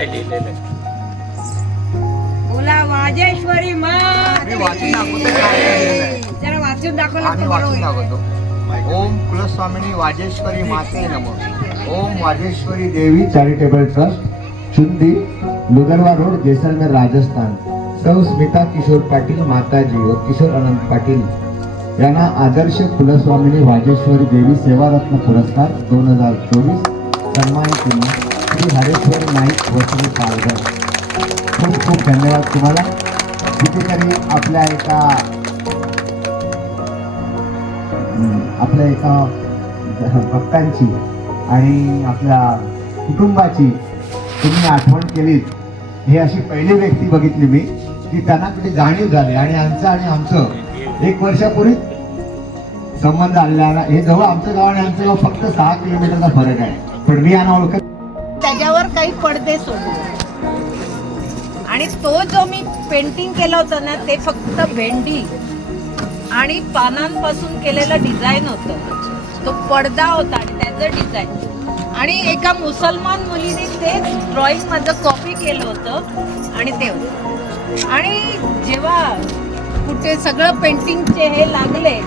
काय लिहिलेलं आहे. बोला वाजेश्वरी माँ. मी वाचून दाखवतो काय लिहिलेलं आहे. जरा वाचून दाखवलं आम्ही तर बरं वाचून होईल. दाखवतो. ओम कुलस्वामिनी वाजेश्वरी माते नमः. ओम वाजेश्वरी देवी चॅरिटेबल ट्रस्ट, चुंदी, लुधरवा रोड, जैसलमेर, राजस्थान. सौ स्मिता किशोर पाटील माताजी व किशोर अनंत पाटील यांना आदर्श कुलस्वामिनी वाजेश्वरी देवी सेवारत्न पुरस्कार 2024 सन्मानित केला. श्री हरेश्वर नाईक वसई पालघर. खूप खूप धन्यवाद तुम्हाला. कितीतरी आपल्या एका भक्तांची आणि आपल्या कुटुंबाची तुम्ही आठवण केलीत. ही अशी पहिली व्यक्ती बघितली मी की त्यांना कुठे जाणीव झाली आणि आमचं 1 वर्षापूर्वी संबंध आलेला. हे जवळ आमचं गाव आणि आमचं गाव फक्त 6 किलोमीटरचा फरक आहे. पण मी यांना ओळखत. त्याच्यावर काही पडदे सोडले आणि तो जो मी पेंटिंग केलं होतं ना ते फक्त भेंडी आणि पानांपासून केलेलं डिझाईन होतं. तो पडदा होता आणि त्याचं डिझाईन आणि एका मुसलमान मुलीने तेच ड्रॉइंग माझं कॉपी केलं होतं आणि ते होतं. आणि जेव्हा कुठे सगळं पेंटिंगचे हे लागले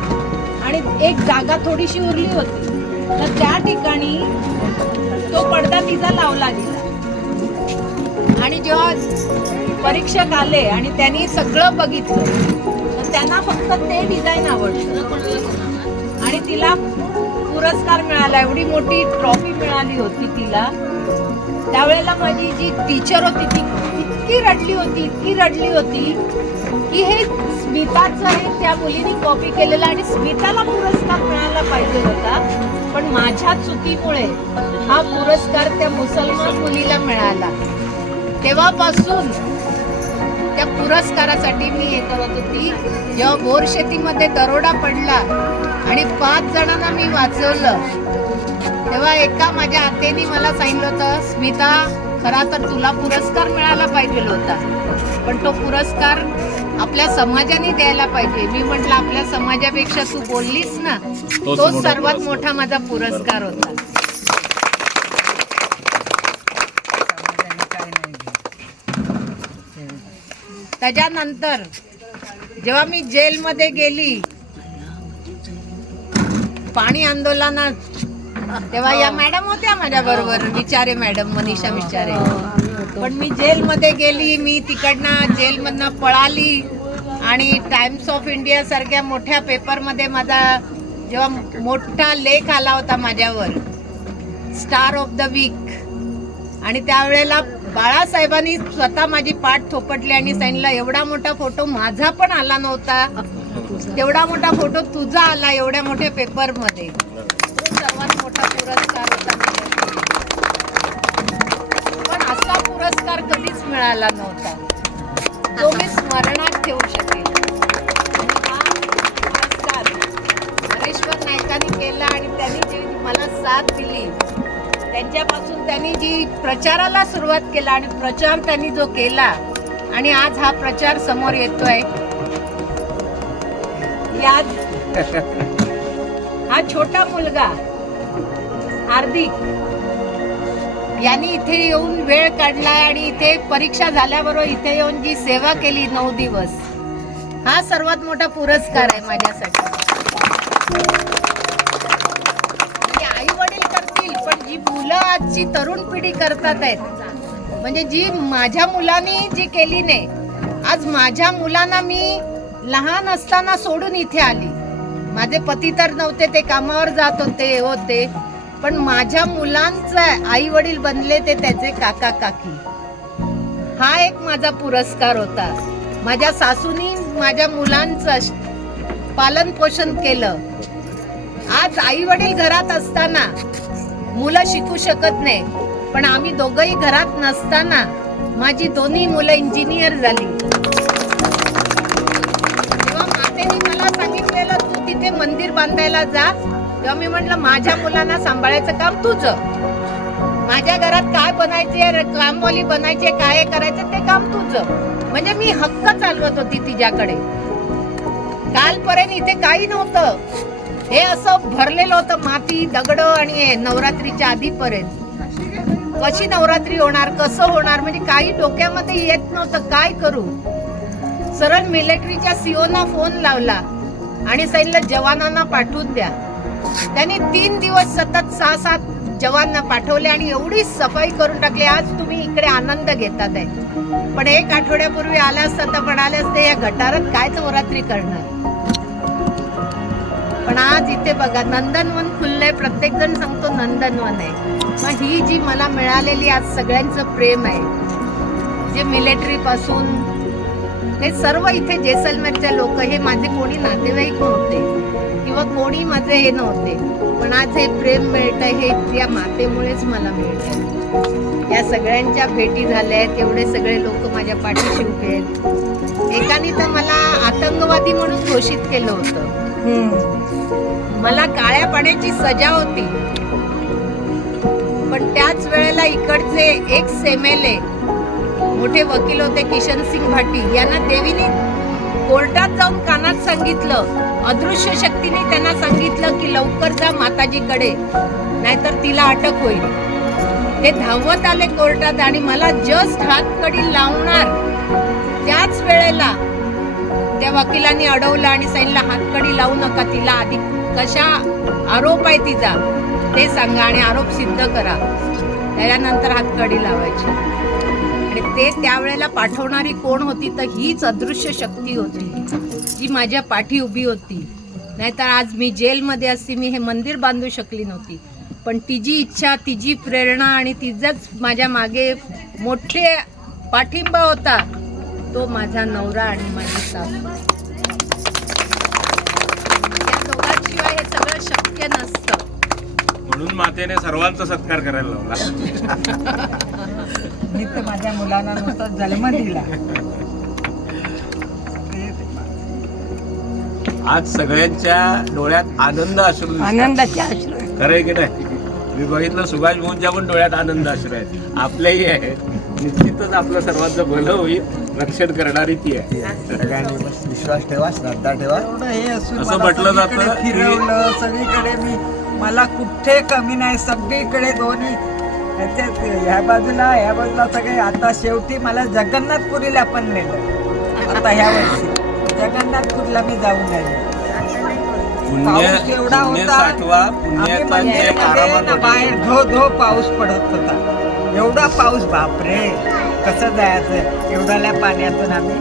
आणि एक जागा थोडीशी उरली होती तर त्या ठिकाणी तो पडदा तिचा लावला गेला. आणि जेव्हा परीक्षक आले आणि त्यांनी सगळं बघितलं तर त्यांना फक्त ते डिझाईन आवडलं आणि तिला पुरस्कार मिळाला. एवढी मोठी ट्रॉफी मिळाली होती तिला. त्यावेळेला माझी जी टीचर होती ती इतकी रडली होती की हे स्मिताचं हे त्या मुलीने कॉपी केलेलं आणि स्मिताला पुरस्कार मिळायला पाहिजे होता. पण माझ्या चुकीमुळे हा पुरस्कार त्या मुसलमान मुलीला मिळाला. तेव्हापासून त्या पुरस्कारासाठी मी हे करत होती. जेव्हा बोर शेतीमध्ये दरोडा पडला आणि 5 जणांना मी वाचवलं तेव्हा एका माझ्या आत्याने मला सांगितलं होतं, स्मिता खरा तर तुला पुरस्कार मिळायला पाहिजे होता पण तो पुरस्कार आपल्या समाजाने द्यायला पाहिजे. मी म्हटलं आपल्या समाजापेक्षा तू बोललीस ना तो सर्वात मोठा माझा पुरस्कार होता. त्याच्यानंतर जेव्हा मी जेलमध्ये गेली पाणी आंदोलनात तेव्हा या मॅडम होत्या माझ्या बरोबर, विचारे मॅडम, मनीषा विचारे. पण मी जेलमध्ये गेली. मी तिकडनं जेलमधनं पळाली आणि टाइम्स ऑफ इंडिया सारख्या मोठ्या पेपरमध्ये माझा जेव्हा मोठा लेख आला होता माझ्यावर, स्टार ऑफ द वीक, आणि त्यावेळेला बाळासाहेबांनी स्वतः माझी पाठ थोपटली आणि सांगितलं एवढा मोठा फोटो माझा पण आला नव्हता, तेवढा मोठा फोटो तुझा आला एवढ्या मोठ्या पेपरमध्ये. तो सर्वात मोठा पुरस्कार होता माझ्यासाठी. पण असा पुरस्कार कधीच मिळाला नव्हता जो मी स्मरणात ठेवू शकेल. आणि हा पुरस्कार हरेश्वर नाईकांनी केला आणि त्यांनी जी मला साथ दिली त्यांच्यापासून त्यांनी जी प्रचाराला सुरुवात केला आणि प्रचार त्यांनी जो केला आणि आज हा प्रचार समोर येतोय. हा छोटा मुलगा हार्दिक यांनी इथे येऊन वेळ काढला आणि इथे परीक्षा झाल्याबरोबर इथे येऊन जी सेवा केली 9 दिवस, हा सर्वात मोठा पुरस्कार आहे माझ्यासाठी. आई वडील करतील पण जी मुलं आजची तरुण पिढी करतात आहेत, म्हणजे जी माझ्या मुलांनी जी केली नाही, आज माझ्या मुलांना मी लहान असताना सोडून इथे आली. माझे पती तर नव्हते, ते कामावर जात होते, पण माझ्या मुलांचं आई वडील बनले ते त्याचे काका काकी. हा एक माझा पुरस्कार होता. माझ्या सासूनी माझ्या मुलांचं पालन पोषण केलं. आज आई वडील घरात असताना मुलं शिकू शकत नाही, पण आम्ही दोघंही घरात नसताना माझी दोन्ही मुलं इंजिनियर झाली. तेव्हा मातेने मला सांगितलेलं तू तिथे मंदिर बांधायला जा, तेव्हा मी म्हटलं माझ्या मुलांना सांभाळायचं काम तुझं, माझ्या घरात काय बनायचे, कामवाली बनायचे, काय करायचं ते काम तुझं. म्हणजे मी हक्क चालवत होती तिच्याकडे. कालपर्यंत इथे काही नव्हतं, हे असं भरलेलं होतं माती, दगड आणि नवरात्रीच्या आधीपर्यंत. कशी नवरात्री होणार, कसं होणार, म्हणजे काही डोक्यामध्ये येत नव्हतं. काय करू? सरळ मिलिटरीच्या सीओना फोन लावला आणि सांगितलं जवानांना पाठवून द्या. त्यांनी 3 दिवस सतत 6-7 जवान पाठवले आणि एवढी सफाई करून टाकली. आज तुम्ही इकडे आनंद घेतात आहे, पण 1 आठवड्यापूर्वी आला असता तर म्हणाले असते या गटारात काय नवरात्री करणार. पण आज इथे बघा नंदनवन खुललंय. प्रत्येक जण सांगतो नंदनवन आहे. मग ही जी मला मिळालेली आज सगळ्यांचं प्रेम आहे, जे मिलिटरी पासून हे सर्व इथे जेसलमेरचे लोक, हे माझे कोणी नातेवाईक नव्हते किंवा कोणी माझे हे नव्हते, पण आज हे प्रेम मिळतं हे या मातेमुळेच मला मिळतं. या सगळ्यांच्या भेटी झाल्या आहेत. एवढे सगळे लोक माझ्या पाठीशी उभे आहेत. एकाने तर मला आतंकवादी म्हणून घोषित केलं होतं. मला काळ्या पाण्याची सजा होती, पण त्याच वेळेला इकडचे एक्स MLA मोठे वकील होते किशन सिंग भाटी, यांना देवीने कोर्टात जाऊन कानात सांगितलं, अदृश्य शक्तीने त्यांना सांगितलं की लवकर जा माताजीकडे, नाहीतर तिला अटक होईल. ते धावत आले कोर्टात आणि मला जस्ट हातकडी लावणार त्याच वेळेला त्या वकिलांनी अडवलं आणि सांगितलं हातकडी लावू नका, तिला आधी कशा आरोप आहे तिचा ते सांगा आणि आरोप सिद्ध करा, त्याच्यानंतर हातकडी लावायची. आणि ते त्यावेळेला पाठवणारी कोण होती तर हीच अदृश्य शक्ती होती जी माझ्या पाठी उभी होती. नाहीतर आज मी जेलमध्ये असती, मी हे मंदिर बांधू शकली नव्हती. पण तिची इच्छा, तिची प्रेरणा आणि तिचाच माझ्या मागे मोठे पाठिंबा होता, तो माझा नवरा आणि माझी सासू. त्या दोघांशिवाय हे सगळं शक्य नसतं. म्हणून मातेने सर्वांचा सत्कार करायला लावला. मी तर माझ्या मुलांना नुसता जन्म दिला. आज सगळ्यांच्या डोळ्यात आनंद अश्रू दिसतात. आनंदाचे अश्रू. खरंय की नाही? मी बघितलं सुभाष भाऊंच्या पण डोळ्यात आनंद अश्रू आहेत, आपल्याही आहेत. निश्चितच आपलं सर्वांचं भलं होईल, रक्षण करणारी ती आहे. सगळ्यांनी बस विश्वास ठेवा, श्रद्धा ठेवा. एवढं हे असून असं मला म्हटलं जातं सगळीकडे की- फिरवलं, सगळीकडे मला कुठे कमी नाही, सगळीकडे दोन्ही ह्या बाजूला सगळे. आता शेवटी मला जगन्नाथपुरीला पण नेलं. आता ह्या वर्षी जगन्नाथपूरला मी जाऊन आले. पाऊस एवढा होता, साठवा आम्ही पुण्याचा मंदिरामध्ये आरामात ना बाहेर धो पाऊस पडत होता. एवढा पाऊस, बापरे कसं जायचं एवढ्याल्या पाण्यातून आम्ही.